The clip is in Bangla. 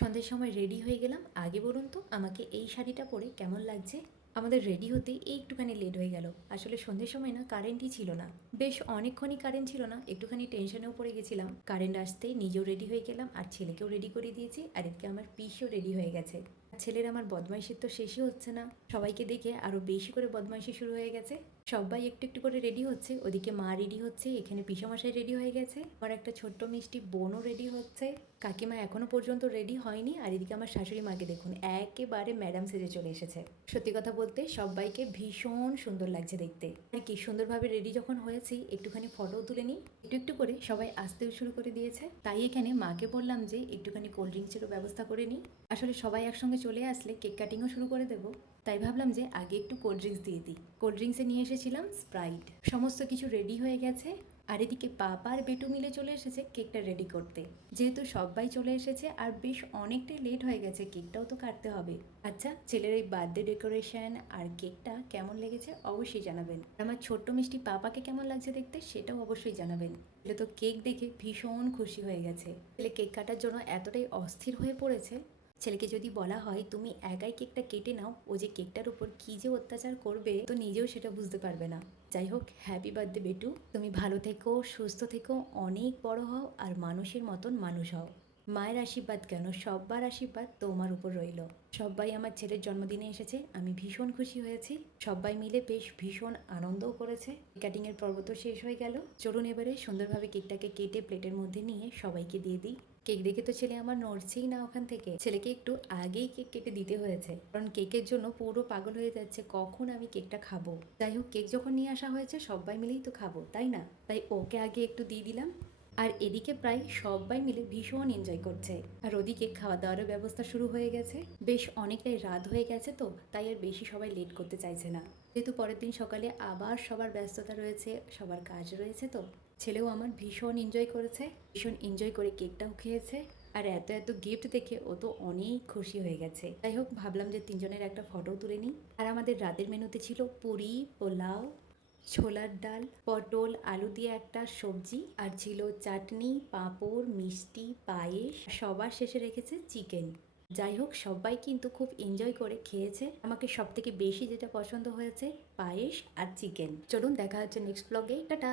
সন্ধ্যের সময় রেডি হয়ে গেলাম। আগে বলুন তো আমাকে এই শাড়িটা পরে কেমন লাগছে? আমাদের রেডি হতে একটুখানি লেট হয়ে গেল। আসলে সন্ধ্যের সময় না কারেন্টই ছিল না। বেশ অনেকক্ষণই কারেন্ট ছিল না। একটুখানি টেনশনেও পড়ে গেছিলাম। কারেন্ট আসতেই নিজেও রেডি হয়ে গেলাম আর ছেলেকেও রেডি করে দিয়েছি। আর এদিকে আমার পিসিও রেডি হয়ে গেছে। ছেলের আমার বদমাইশির তো শেষই হচ্ছে না। সবাইকে দেখে আরো বেশি করে বদমাইশি শুরু হয়ে গেছে। সবাই একটু একটু করে রেডি হচ্ছে। ওদিকে মা রেডি হচ্ছে, এখানে পিসামশাই রেডি হয়ে গেছে, আমার একটা ছোট্ট মিষ্টি বোনও রেডি হচ্ছে। কাকিমা এখনো পর্যন্ত রেডি হয়নি। আর এদিকে আমার শাশুড়ি মাকে দেখুন, একেবারে ম্যাডাম সেজে চলে এসেছে। সত্যি কথা বলতে সবাইকে ভীষণ সুন্দর লাগছে দেখতে। আর কি সুন্দরভাবে রেডি যখন হয়েছি, একটুখানি ফটোও তুলে নিই। একটু একটু করে সবাই আসতেও শুরু করে দিয়েছে। তাই এখানে মাকে বললাম যে একটুখানি কোল্ড ড্রিঙ্কসেরও ব্যবস্থা করে নিই। আসলে সবাই একসঙ্গে চলে আসলে কেক কাটিংও শুরু করে দেবো। তাই ভাবলাম যে আগে একটু কোল্ড ড্রিঙ্কস দিয়ে দিই। কোল্ড ড্রিঙ্কসে নিয়ে এসেছিলাম স্প্রাইট। সমস্ত কিছু রেডি হয়ে গেছে। আর এদিকে পাপা আর বেটু মিলে চলে এসেছে কেকটা রেডি করতে। যেহেতু সবাই চলে এসেছে আর বেশ অনেকটাই লেট হয়ে গেছে, কেকটাও তো কাটতে হবে। আচ্ছা, ছেলের এই বার্থডে ডেকোরেশন আর কেকটা কেমন লেগেছে অবশ্যই জানাবেন। আমার ছোট্ট মিষ্টি পাপাকে কেমন লাগছে দেখতে সেটাও অবশ্যই জানাবেন। ছেলে তো কেক দেখে ভীষণ খুশি হয়ে গেছে। ছেলে কেক কাটার জন্য এতটাই অস্থির হয়ে পড়েছে। ছেলেকে যদি বলা হয় তুমি একাই কেকটা কেটে নাও, ও যে কেকটার উপর কি যে অত্যাচার করবে তো নিজেও সেটা বুঝতে পারবে না। যাই হোক, হ্যাপি বার্থডে বেটু, তুমি ভালো থেকো, সুস্থ থেকো, অনেক বড় হও আর মানুষের মতন মানুষ হও। মায়ের আশীর্বাদ কেন, সব্বার আশীর্বাদ তোমার উপর রইল। সবাই আমার ছেলের জন্মদিনে এসেছে, আমি ভীষণ খুশি হয়েছি। সবাই মিলে বেশ ভীষণ আনন্দও করেছে। কাটিং এর পর্ব তো শেষ হয়ে গেল। চলুন এবারে সুন্দরভাবে কেকটাকে কেটে প্লেটের মধ্যে নিয়ে সবাইকে দিয়ে দিই। কেক দেখে তো ছেলে আমার নড়ছেই না ওখান থেকে। ছেলেকে একটু আগেই কেক কেটে দিতে হয়েছে, কারণ কেকের জন্য পুরো পাগল হয়ে যাচ্ছে কখন আমি কেকটা খাবো। যাই হোক, কেক যখন নিয়ে আসা হয়েছে সবাই মিলেই তো খাবো, তাই না? তাই ওকে আগে একটু দিয়ে দিলাম। আর এদিকে প্রায় সবাই মিলে ভীষণ এনজয় করছে। আর ওদিকে খাওয়া দাওয়ারও ব্যবস্থা শুরু হয়ে গেছে। বেশ অনেকটাই রাত হয়ে গেছে, তো তাই আর বেশি সবাই লেট করতে চাইছে না। যেহেতু পরের দিন সকালে আবার সবার ব্যস্ততা রয়েছে, সবার কাজ রয়েছে, তো ছেলেও আমার ভীষণ এনজয় করেছে। ভীষণ এনজয় করে কেকটাও খেয়েছে। আর এত এত গিফট দেখে ও তো অনেক খুশি হয়ে গেছে। যাই হোক, ভাবলাম যে তিনজনের একটা ফটো তুলে নিই। আর আমাদের রাতের মেনুতে ছিল পুরি, পোলাও, ছোলার ডাল, পটল আলু দিয়ে একটা সবজি, আর ছিল চাটনি, পাঁপড়, মিষ্টি, পায়েস, সবার শেষে রেখেছে চিকেন। যাই হোক, সবাই কিন্তু খুব এনজয় করে খেয়েছে। আমাকে সব থেকে বেশি যেটা পছন্দ হয়েছে পায়েস আর চিকেন। চলুন দেখা হচ্ছে নেক্সট ব্লগে। টাটা।